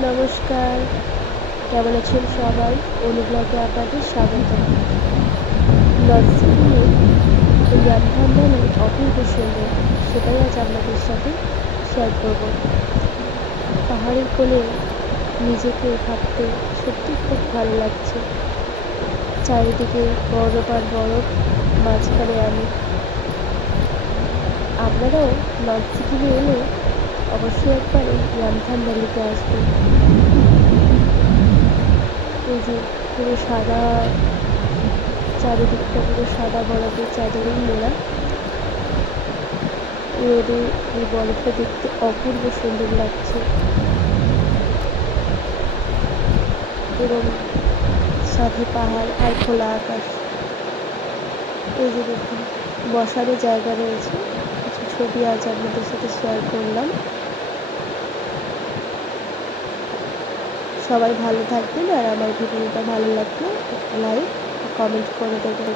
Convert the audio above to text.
নমস্কার, কেমন আছেন সবাই? অনুব্লগে আপনাদের স্বাগত। দার্জিলিংয়ে এই আমফান ভ্যালি অপূর্ব সুন্দর, সেটাই আজ আপনাদের সাথে শেয়ার করব। পাহাড়ের কোলে নিজেকে ভাবতে সত্যি খুব ভালো লাগছে। চারিদিকে বরফ আর বরফ, মাঝখানে আমি। আপনারাও নর্থ সিকিমে এলে অবশ্যই একবার এই আমফান ভ্যালিতে আসবেন। এই যে পুরো সাদা, চারিদিকটা পুরো সাদা বরফের চাদরেই মোড়া। রোদে এই বরফটা দেখতে অপূর্ব সুন্দর লাগছে এবং সাথে পাহাড় আর খোলা আকাশ। এই যে দেখুন, বসারও জায়গা রয়েছে। কিছু ছবি আজ আপনাদের সাথে শেয়ার করলাম। সবাই ভালো থাকবেন, আর আমার ভিডিওটা ভালো লাগলে লাইক কমেন্ট করে দেবেন।